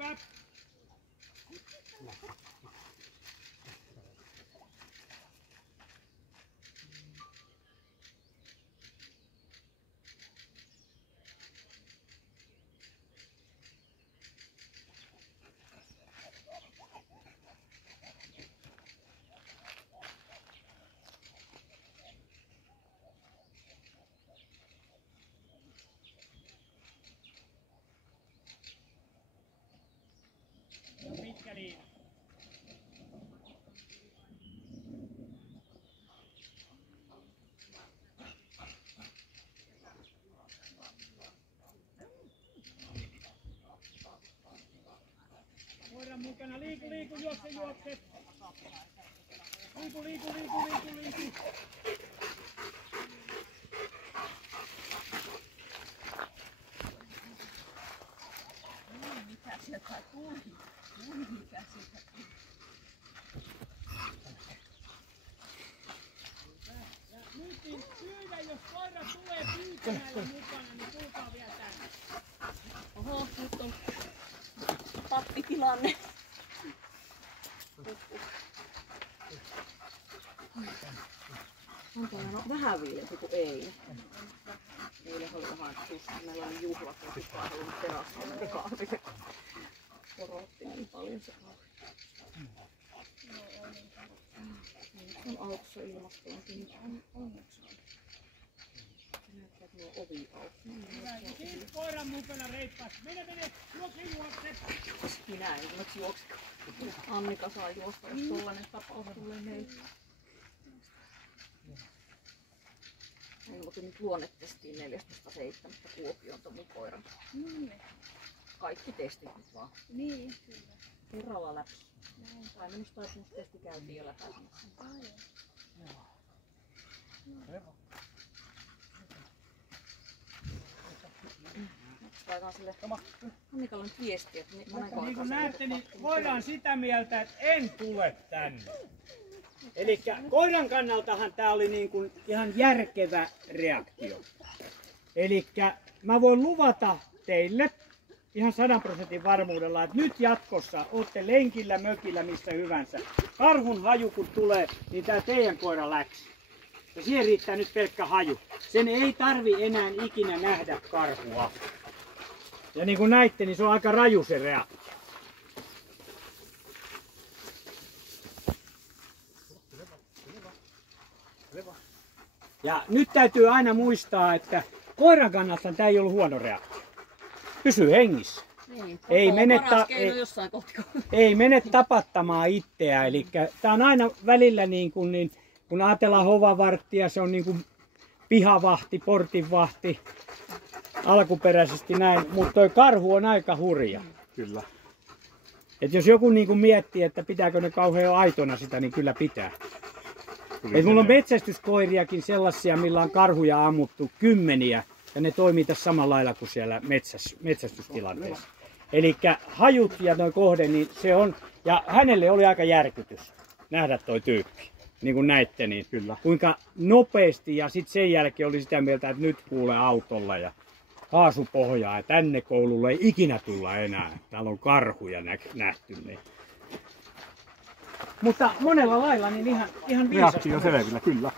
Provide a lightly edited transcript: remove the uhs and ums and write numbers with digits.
Hyvä. Pitkä liina. Koiran mukana. Liiku, juokse. Liiku. Mitä sieltä tuli? Mikä sieltä tuli? Ja nyt niin pyydä, jos koira tulee pyytämällä mukana, niin tulkaa vielä tänne. Oho, nyt on tappitilanne. On täällä vähän viilempi kuin eilen. Eilen oli vähän tuska. Meillä oli juhlat ja kukaan ei halunnut terassille kahville. Korotti niin paljon se kahvi. On autossa ilmastointi, niin onneksi on. Se näyttää, että nuo ovi auki. Siinä koiran mukana reippaasti. Mene, juokse. Minä en nyt juoksikaan. Annika saa juosta, jos tollanen tapaus tulee meille. Minullakin nyt luonnetestiin 14.7. Kuopioon ton mun koiran. Kaikki testit nyt vaan. Niin, kyllä. Kerralla läpi. Tai minusta testi käytiin jo läpäisemässä. Laitan sille Annikalle nyt viestiä, että monenko Niin kuin näette, niin koira sitä mieltä, että en tule tänne. Eli koiran kannaltahan tämä oli niin kuin ihan järkevä reaktio. Eli mä voin luvata teille ihan 100% varmuudella, että nyt jatkossa olette lenkillä, mökillä, missä hyvänsä. Karhun haju kun tulee, niin tää teidän koira läksi. Ja siihen riittää nyt pelkkä haju. Sen ei tarvi enää ikinä nähdä karhua. Ja niin kuin näitte, niin se on aika raju se reaktio. Ja nyt täytyy aina muistaa, että koiran kannalta tämä ei ollut huono reaktio. Pysy hengissä. Niin, ei mene tapattamaan itseään. Eli tämä on aina välillä niin kuin, kun ajatellaan hovavarttia, se on niin kuin pihavahti, portinvahti, alkuperäisesti näin, mutta toi karhu on aika hurja. Kyllä. Et jos joku niin kuin miettii, että pitääkö ne kauhean aitona sitä, niin kyllä pitää. Et mulla on metsästyskoiriakin sellaisia, millä on karhuja ammuttu kymmeniä, ja ne toimii tässä samalla lailla kuin siellä metsästystilanteessa. Eli hajut ja noin kohde, niin se on, ja hänelle oli aika järkytys nähdä toi tyyppi. Niin kuin näitte, niin kyllä. Kuinka nopeasti, ja sitten sen jälkeen oli sitä mieltä, että nyt kuulee autolla ja kaasupohjaa, ja tänne koululle ei ikinä tulla enää. Täällä on karhuja nähty. Niin. Mutta monella lailla niin ihan viisasta. Reaktio selvillä, kyllä.